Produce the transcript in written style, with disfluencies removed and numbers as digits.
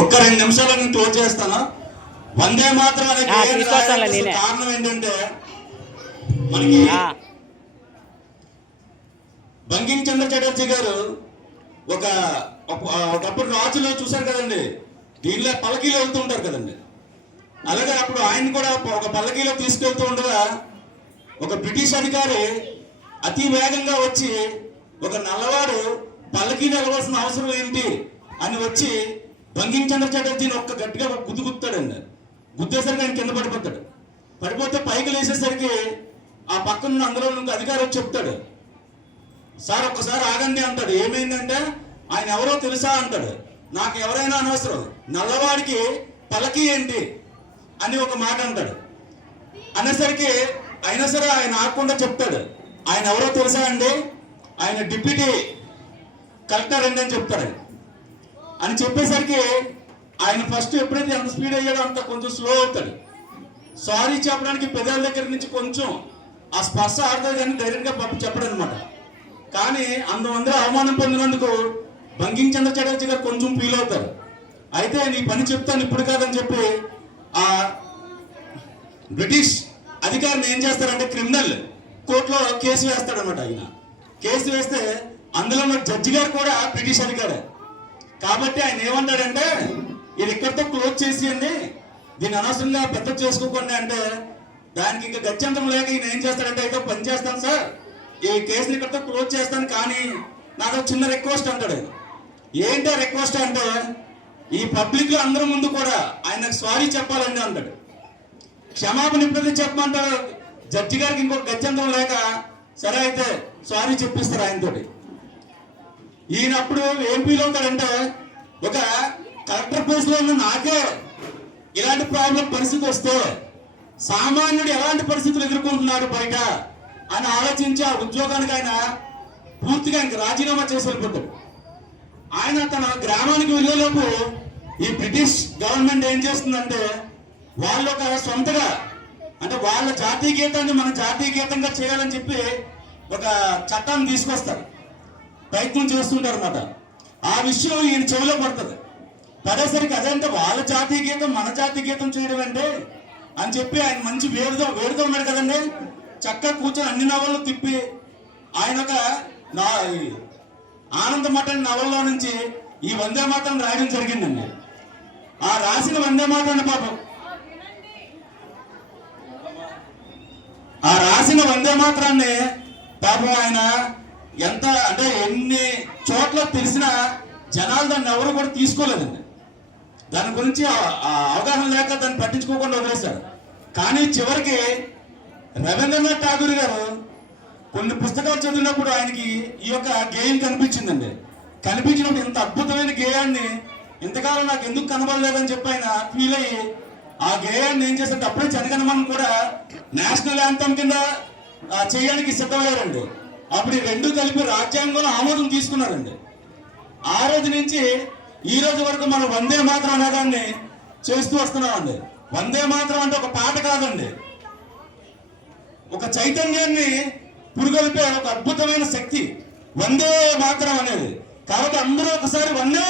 ఒక్క 2 నిమిషాలు నేను క్లోజ్ చేస్తాను. వందే మాత్రం అనే కారణం ఏంటంటే మనకి బంకిం చంద్ర చటర్జీ గారు ఒకప్పుడు రాజులు చూశారు కదండి, దీనిలో పల్లకీలో వెళ్తూ ఉంటారు కదండి. అలాగే అప్పుడు ఆయన కూడా ఒక పల్లకీలో తీసుకెళ్తూ ఉండగా ఒక బ్రిటిష్ అధికారి అతి వేగంగా వచ్చి ఒక నల్లవాడు పల్లకీలో వెళ్ళవలసిన అవసరం ఏంటి అని వచ్చి బంకిం చంద్ర చటర్జీని ఒక్క గట్టిగా గుద్దుతాడండి. గుద్దేసరికి ఆయన కింద పడిపోతాడు. పడిపోతే పైకి లేసేసరికి ఆ పక్కన అందులో నుంచి అధికారి వచ్చి చెప్తాడు, సార్ ఒక్కసారి ఆగండి అంటాడు. ఏమైందంటే ఆయన ఎవరో తెలుసా అంటాడు. నాకు ఎవరైనా అనవసరం, నల్లవాడికి పల్లకీ ఏంటి అని ఒక మాట అంటాడు. అనేసరికి అయినా సరే ఆయన ఆగకుండా చెప్తాడు, ఆయన ఎవరో తెలుసా అండి, ఆయన డిప్యూటీ కలెక్టర్ అండి అని చెప్తాడు. అని చెప్పేసరికి ఆయన ఫస్ట్ ఎప్పుడైతే ఎంత స్పీడ్ అయ్యాడో అంత కొంచెం స్లో అవుతాడు. సారీ చెప్పడానికి పెదాల దగ్గర నుంచి కొంచెం ఆ స్పర్శ ఆడుతుంది కానీ డైరెక్ట్గా చెప్పడం అనమాట. కానీ అంతమంది అవమానం పొందినందుకు బంకిం చంద్ర చటర్జీ గారు కొంచెం ఫీల్ అవుతారు. అయితే నీ పని చెప్తాను ఇప్పుడు కాదని చెప్పి ఆ బ్రిటిష్ అధికారిని ఏం చేస్తారంటే క్రిమినల్ కోర్టులో కేసు వేస్తాడనమాట. ఆయన కేసు వేస్తే అందులో ఉన్న జడ్జి గారు కూడా బ్రిటిష్ అధికారే కాబట్టి ఆయన ఏమంటాడంటే ఇది ఇక్కడితో క్లోజ్ చేసేయండి, దీన్ని అనవసరంగా పెద్ద చేసుకోకండి అంటే దానికి ఇంకా గత్యంతరం లేక ఈయన ఏం చేస్తాడంటే అయితే పని చేస్తాను సార్, ఈ కేసుని ఇక్కడితో క్లోజ్ చేస్తాను, కానీ నాకు చిన్న రిక్వెస్ట్ అంటాడు. ఏంటో రిక్వెస్ట్ అంటే ఈ పబ్లిక్ లో అందరి ముందు కూడా ఆయనకు సారీ చెప్పాలండి అంటాడు. క్షమాపణ ఎప్పుడైతే చెప్పమంటాడు జడ్జి గారికి ఇంకొక గత్యంతరం లేక సరే అయితే సారీ చెప్పిస్తారు ఆయనతోటి. ఈయనప్పుడు ఏం ఫీల్ అవుతాడంటే ఒక కలెక్టర్ ప్లేస్ లో ఉన్న నాకే ఇలాంటి ప్రాబ్లం పరిస్థితి వస్తే సామాన్యుడు ఎలాంటి పరిస్థితులు ఎదుర్కొంటున్నాడు బయట అని ఆలోచించి ఆ ఉద్యోగానికి ఆయన పూర్తిగా ఇంక రాజీనామా చేసి వెళ్ళిపోతాడు. ఆయన తన గ్రామానికి వెళ్ళేలోపు ఈ బ్రిటిష్ గవర్నమెంట్ ఏం చేస్తుందంటే వాళ్ళు ఒక సొంతగా అంటే వాళ్ళ జాతీయ గీతాన్ని మన జాతీయ గీతంగా చేయాలని చెప్పి ఒక చట్టాన్ని తీసుకొస్తారు, ప్రయత్నం చేస్తుంటారు అనమాట. ఆ విషయం ఈయన చెవిలో పడుతుంది. పడేసరికి అదంటే వాళ్ళ జాతీయ గీతం మన జాతీయ గీతం చేయడం అంటే అని చెప్పి ఆయన మంచి వేడుతో ఉన్నాడు కదండి. చక్కగా కూర్చొని అన్ని నవళ్ళు తిప్పి ఆయన ఒక ఆనంద మఠం నవల్లో నుంచి ఈ వందే మాత్రం రాయడం జరిగిందండి. ఆ రాసిన వందే మాత్రాన్ని పాపం ఆ రాసిన వందే మాత్రాన్ని పాపం ఆయన ఎంత అంటే ఎన్ని చోట్ల తెలిసిన జనాలు దాన్ని ఎవరు కూడా తీసుకోలేదండి. దాని గురించి అవగాహన లేక దాన్ని పట్టించుకోకుండా వదిలేశారు. కానీ చివరికి రవీంద్రనాథ్ ఠాగూర్ గారు కొన్ని పుస్తకాలు చదివినప్పుడు ఆయనకి ఈ యొక్క గేయం కనిపించిందండి. కనిపించినప్పుడు ఇంత అద్భుతమైన గేయాన్ని ఇంతకాలం నాకు ఎందుకు కనబడలేదని చెప్పి ఆయన ఫీల్ అయ్యి ఆ గేయాన్ని ఏం చేశారంటే అప్పుడే జనగణమన్ కూడా నేషనల్ యాంథమ్ కింద చేయడానికి సిద్ధమయ్యారండి. అప్పుడు ఈ రెండు కలిపి రాజ్యాంగంలో ఆమోదం తీసుకున్నారండి. ఆ రోజు నుంచి ఈ రోజు వరకు మనం వందే మాత్రం అనేదాన్ని చేస్తూ వస్తున్నామండి. వందే మాత్రం అంటే ఒక పాట కాదండి, ఒక చైతన్యాన్ని పురుగొల్పే ఒక అద్భుతమైన శక్తి వందే మాత్రం అనేది. కాబట్టి అందరూ ఒకసారి వందే